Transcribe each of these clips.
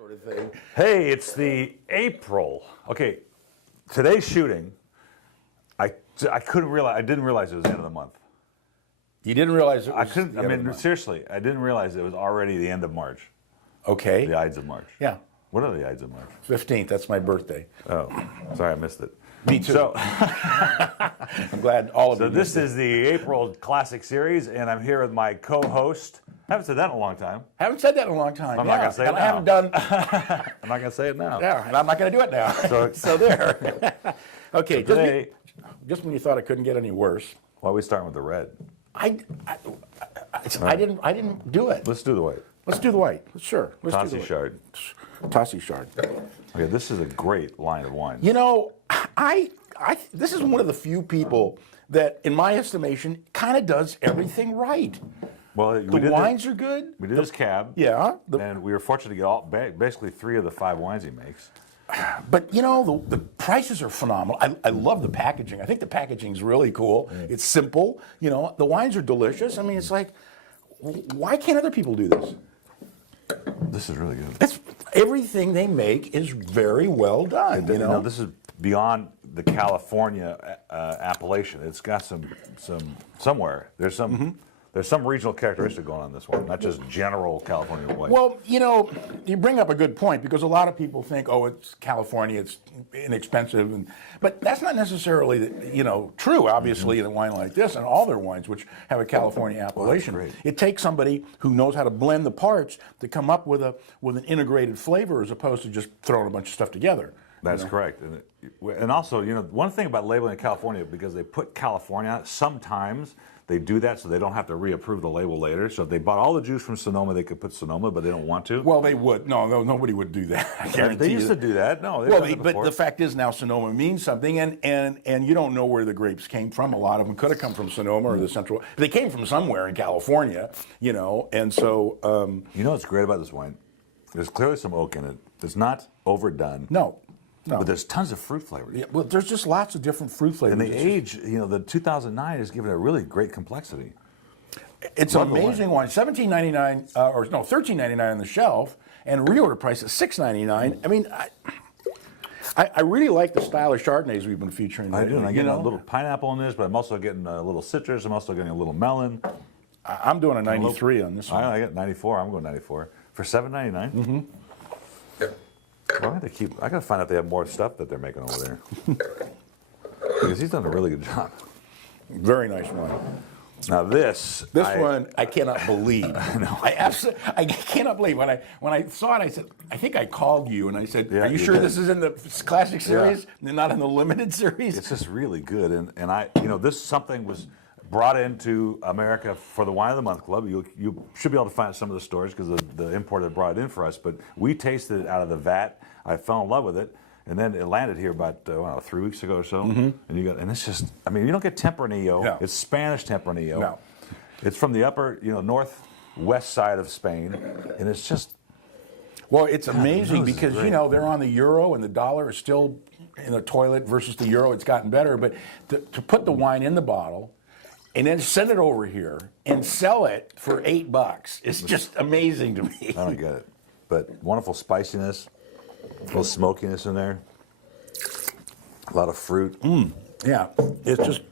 sort of thing. Hey, it's the April. Okay, today's shooting. I couldn't realize. I didn't realize it was the end of the month. You didn't realize it was I couldn't. the I end of mean, the month. seriously, I didn't realize it was already the end of March. Okay. The Ides of March. Yeah. What are the Ides of March? 15th. That's my birthday. Oh, sorry, I missed it. Me too. So, I'm glad all of so you. this is the April Classic Series, and I'm here with my co-host. I haven't said that in a long time. Haven't said that in a long time. I'm not gonna say it and now. I haven't done. I'm not gonna say it now. Yeah, and I'm not going to do it now. So- there. Okay. So today, just when you thought it couldn't get any worse, why are we starting with the red? I didn't do it. Let's do the white. Let's do the white. Sure. Let's do Tassi the white. Shard. Tassi Shard. Okay, this is a great line of wine. You know, this is one of the few people that, in my estimation, kind of does everything right. Well, The wines are good. We did this cab. Yeah. And we were fortunate to get basically 3 of the 5 wines he makes. But you know, the prices are phenomenal. I love the packaging. I think the packaging is really cool. It's simple. You know, the wines are delicious. I mean, it's like, why can't other people do this? This is really good. Everything they make is very well done. You know, This is beyond the California appellation. It's got some somewhere. There's some regional characteristic going on in this one, not just general California white. well, you know, you bring up a good point because a lot of people think, oh, it's California, it's inexpensive, but that's not necessarily, true. Obviously, in a wine like this and all their wines, which have a California appellation, great. it takes somebody who knows how to blend the parts to come up with an integrated flavor as opposed to just throwing a bunch of stuff together. That's correct. And also, one thing about labeling in California, because they put California on it, sometimes they do that so they don't have to reapprove the label later. So if they bought all the juice from Sonoma, they could put Sonoma, but they don't want to. Well, they would. No, nobody would do that. I guarantee They used you. to do that. No, they've Well, done it but before. the fact is now Sonoma means something, and you don't know where the grapes came from. A lot of them could have come from Sonoma or the Central. They came from somewhere in California, and so. You know what's great about this wine? There's clearly some oak in it. It's not overdone. No. But there's tons of fruit flavors. Yeah, well, there's just lots of different fruit flavors. And the age, the 2009 has given it a really great complexity. It's an amazing wine. $17.99 $13.99 on the shelf, and reorder price is $6.99. I mean, I really like the style of Chardonnays we've been featuring. I do, and I lately, get a little pineapple in this, but I'm also getting a little citrus. I'm also getting a little melon. I'm doing a 93 on this one. I get 94. I'm going 94 for $7.99. Mm-hmm. Well, I got to find out if they have more stuff that they're making over there, because he's done a really good job. Very nice wine. Now this one I cannot believe. I cannot believe when I saw it. I said, I think I called you and I said, Yeah, "Are you you sure did. this is in the classic series and not in the limited series?" It's just really good, and this something was brought into America for the Wine of the Month Club. You should be able to find it at some of the stores because the importer brought it in for us. But we tasted it out of the vat. I fell in love with it, and then it landed here about 3 weeks ago or so. And it's just, you don't get Tempranillo. No. It's Spanish Tempranillo. No. It's from the upper, northwest side of Spain, and it's just. Well, it's amazing nose is because great. they're on the euro and the dollar is still in the toilet versus the euro. It's gotten better, but to put the wine in the bottle and then send it over here and sell it for $8 is just amazing to me. I don't get it, but wonderful spiciness, a little smokiness in there, a lot of fruit. Yeah, it's just.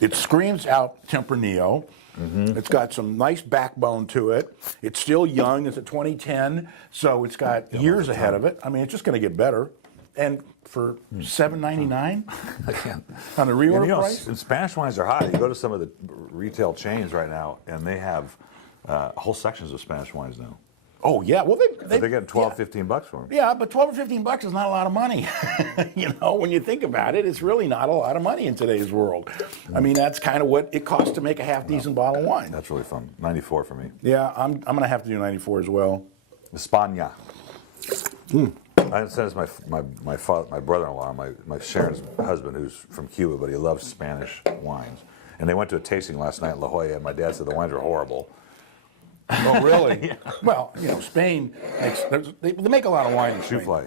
It screams out Tempranillo. It's got some nice backbone to it. It's still young. It's a 2010, so it's got years ahead of it. It's just going to get better. And for $7.99 on the reorder price. And Spanish wines are hot. You go to some of the retail chains right now, and they have whole sections of Spanish wines now. Oh yeah, well They're getting $12, $15 for them. Yeah, but $12 or $15 is not a lot of money. When you think about it, it's really not a lot of money in today's world. That's kind of what it costs to make a half decent bottle of wine. That's really fun. 94 for me. Yeah, I'm going to have to do 94 as well. España. I said it's my brother-in-law, my Sharon's husband, who's from Cuba, but he loves Spanish wines. And they went to a tasting last night in La Jolla, and my dad said the wines are horrible. Oh, really? Yeah. Well, Spain they make a lot of wine in Spain. Shoe-fly.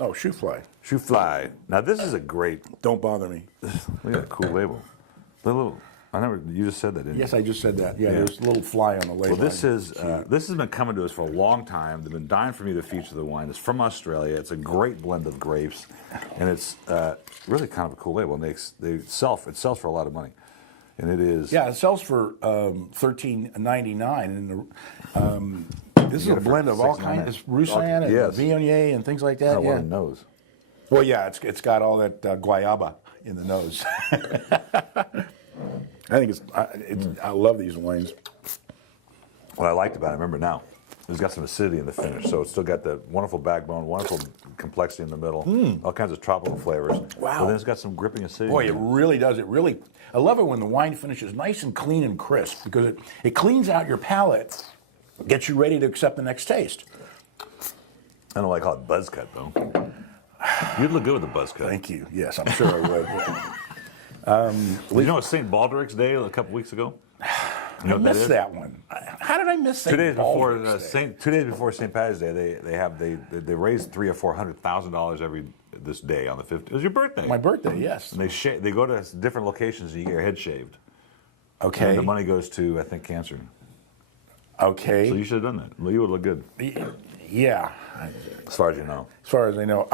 Oh, shoe-fly. Shoe-fly. Now this is a great. Don't bother me. Look at that cool label. The little I never. You just said that, didn't Yes, you? I just said that. Yeah, there's a little fly on the label. Well, this has been coming to us for a long time. They've been dying for me to feature the wine. It's from Australia. It's a great blend of grapes, and it's really kind of a cool label. And it sells for a lot of money, and it is. Yeah, it sells for $13.99, and this is a blend of all kinds. It's Roussanne and Yes. Viognier and things like that. Kind of Yeah. one nose. Well, yeah, it's got all that guayaba in the nose. I think I love these wines. What I liked about it, remember now, it's got some acidity in the finish, so it's still got that wonderful backbone, wonderful complexity in the middle, all kinds of tropical flavors. Wow. But then it's got some gripping acidity. Boy, it really does. I love it when the wine finishes nice and clean and crisp because it cleans out your palate, gets you ready to accept the next taste. I don't know why I call it buzz cut, though. You'd look good with a buzz cut. Thank you. Yes, I'm sure I would. You know, it's St. Baldrick's Day a couple weeks ago. You know I what missed is? that one. How did I miss St. 2 days before Baldrick's Day? 2 days before St. Patrick's Day, they raised $300,000 or $400,000 this day on the 15th. It was your birthday. My birthday, yes. And they go to different locations and you get your head shaved. Okay. And the money goes to, I think, cancer. Okay. So you should have done that. Well, you would look good, Yeah, as far as you know. as far as I know.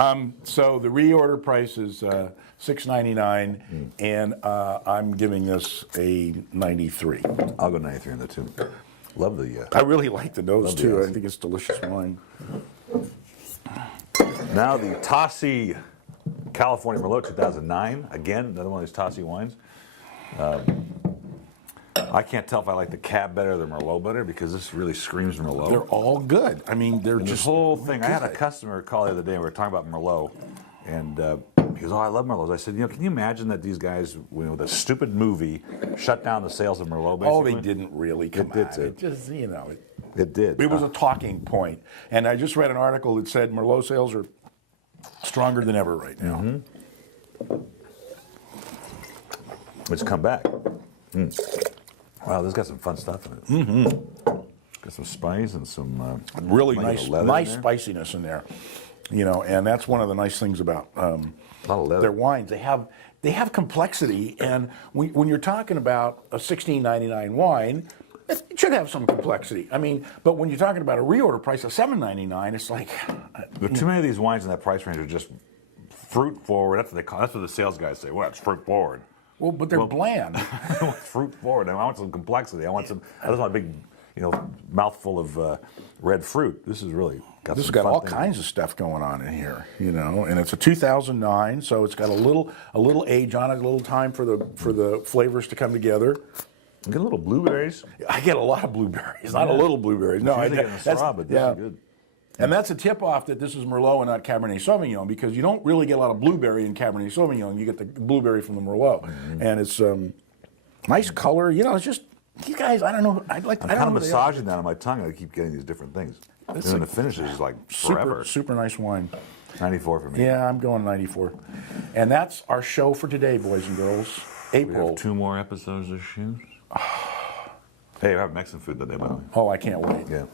So the reorder price is $6.99, and I'm giving this a 93. I'll go 93 in the two. Love the. I really like the nose Love the too. I acid. think it's delicious wine. Now the Tossi California Merlot 2009. Again, another one of these Tossi wines. I can't tell if I like the Cab better or the Merlot better because this really screams Merlot. They're all good. I mean, they're And just this whole thing. I had a good. customer call the other day. We were talking about Merlot, and he goes, "Oh, I love Merlots." I said, "You know, can you imagine that these guys, with a stupid movie, shut down the sales of Merlot?" Basically? Oh, they didn't really come did out. too. It just, you know, It did. it was a talking point. And I just read an article that said Merlot sales are stronger than ever right now. It's come back. Wow, this got some fun stuff in it. Got some spice and some Really like a nice, leather in nice there. spiciness in there. You know, and that's one of the nice things about A lot of leather. their wines. They have complexity, and when you're talking about a $16.99 wine, it should have some complexity. I mean, but when you're talking about a reorder price of $7.99, it's like, There are too many of these wines in that price range are just fruit forward. That's what they call. That's what the sales guys say. Well, it's fruit forward. well, but they're bland. I want fruit forward. I want some complexity. I just want a big, mouthful of red fruit. This is really got This has some got fun all things. kinds of stuff going on in here, and it's a 2009, so it's got a little age on it, a little time for the flavors to come together. You get a little blueberries. I get a lot of blueberries, not a little blueberries. No, Usually getting the Syrah, but this is good. And that's a tip-off that this is Merlot and not Cabernet Sauvignon, because you don't really get a lot of blueberry in Cabernet Sauvignon. You get the blueberry from the Merlot, and it's nice color. It's just these guys. I don't know. I I'm don't kind of know who they are. massaging that on my tongue. I keep getting these different things. And then the finish is like forever. Super nice wine. 94 for me. Yeah, I'm going 94. And that's our show for today, boys and girls. We April. have 2 more episodes to shoot. Hey, we have Mexican food that day, by the way. Oh, I can't wait. Yeah.